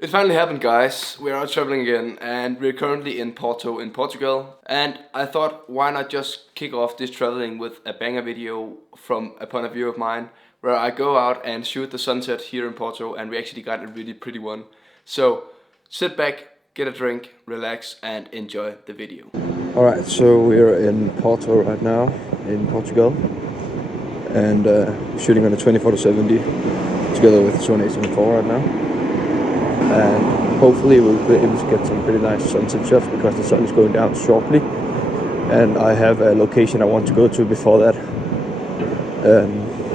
It finally happened, guys. We're out traveling again, and we're currently in Porto in Portugal. And I thought, why not just kick off this traveling with a banger video from a point of view of mine, where I go out and shoot the sunset here in Porto, and we actually got a really pretty one. So sit back, get a drink, relax, and enjoy the video. Alright, so we're in Porto right now, in Portugal, and shooting on a 24-70 together with the Sony a7IV right now. And hopefully we'll be able to get some pretty nice sunset shots because the sun is going down shortly, and I have a location I want to go to before that.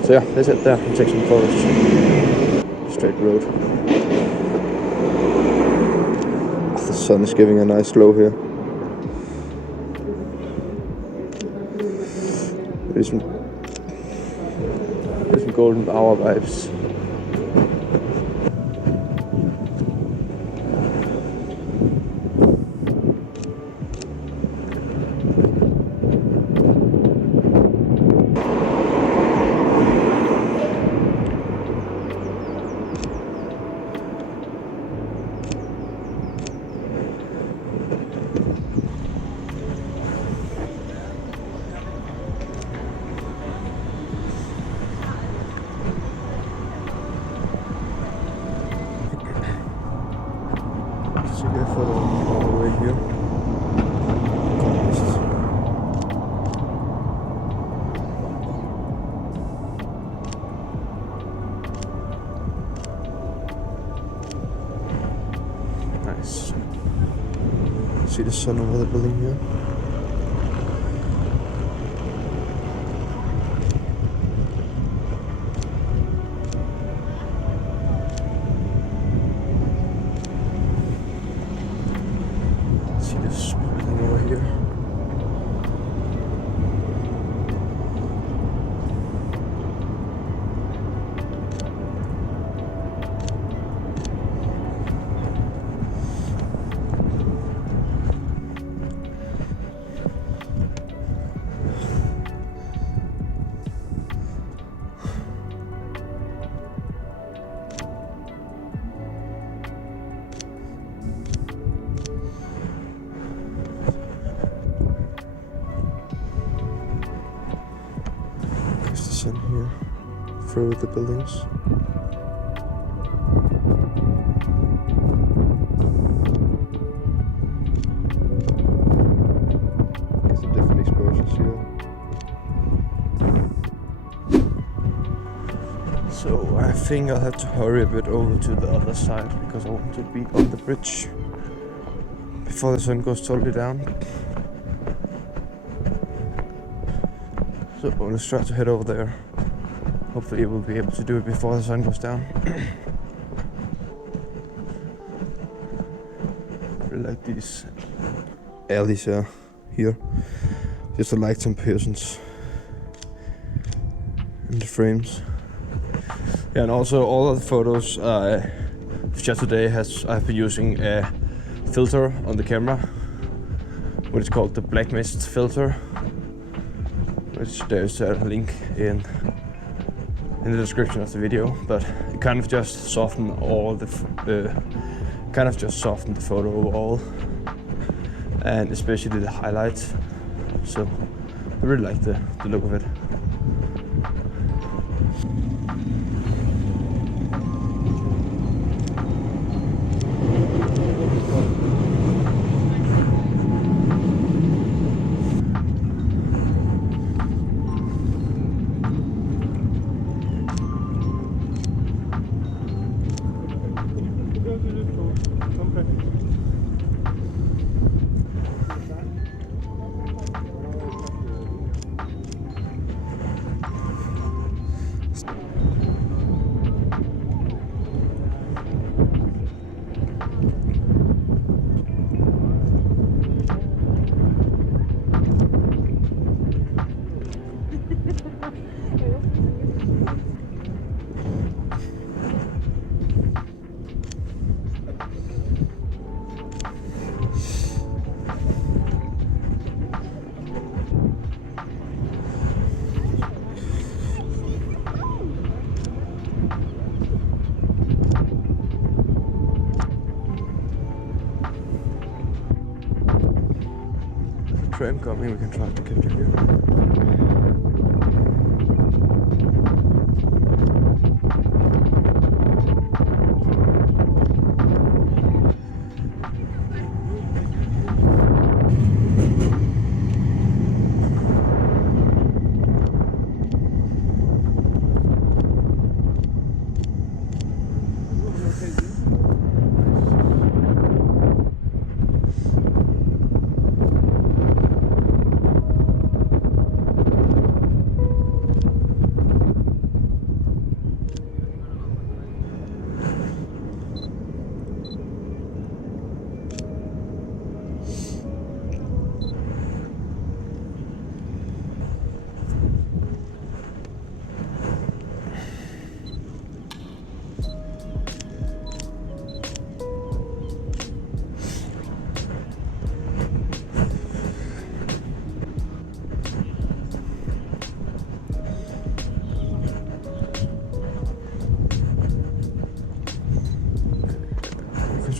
So yeah, let's head there and take some photos. Straight road. The sun is giving a nice glow here. There's some golden hour vibes. All the way here. Nice. See the sun over the building here. See this building over here. There's the sun here through the buildings. Get some different exposures here. So I think I'll have to hurry a bit over to the other side because I want to be on the bridge before the sun goes totally down. So let's try to head over there. Hopefully we'll be able to do it before the sun goes down. Really like these alleys here. Just to like some persons in the frames. Yeah, and also all of the photos shot today I've been using a filter on the camera, what is called the black mist filter, which there's a link in the description of the video. But it kind of just softened all the photo overall, and especially the highlights. So I really like the look of it. train coming, we can try to capture here.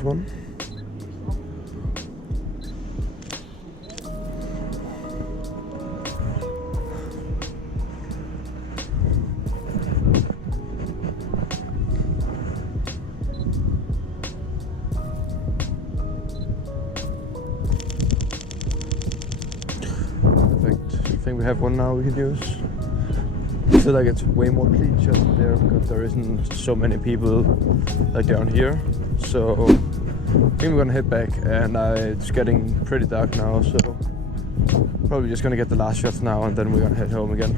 One. Perfect. I think we have one now we can use. I feel like it's way more clean shot there because there isn't so many people like down here. So I think we're gonna head back, and it's getting pretty dark now, so probably just gonna get the last shots now and then we're gonna head home again.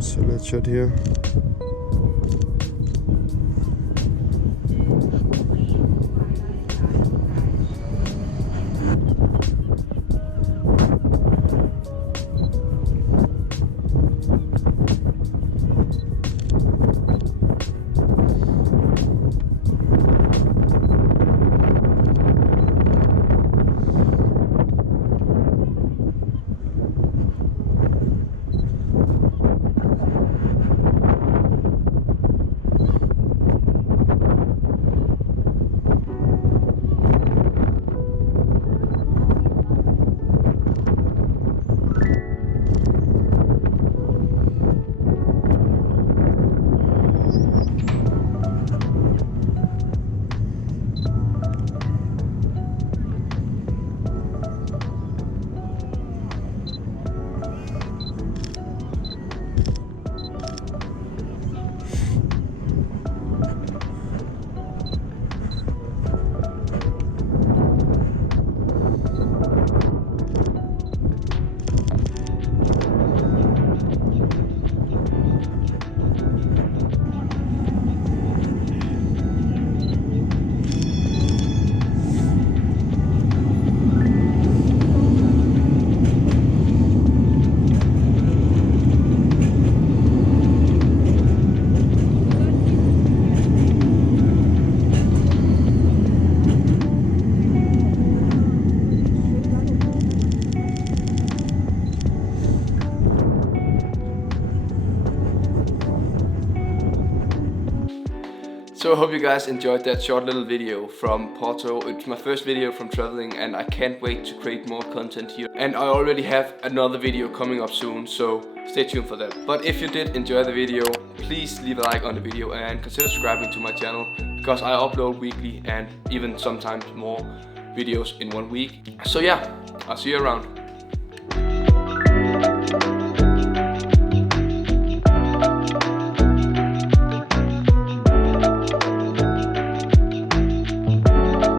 So let's shot here. So I hope you guys enjoyed that short little video from Porto. It's my first video from traveling and I can't wait to create more content here. And I already have another video coming up soon, so stay tuned for that. But if you did enjoy the video, please leave a like on the video and consider subscribing to my channel, because I upload weekly and even sometimes more videos in 1 week. So yeah, I'll see you around.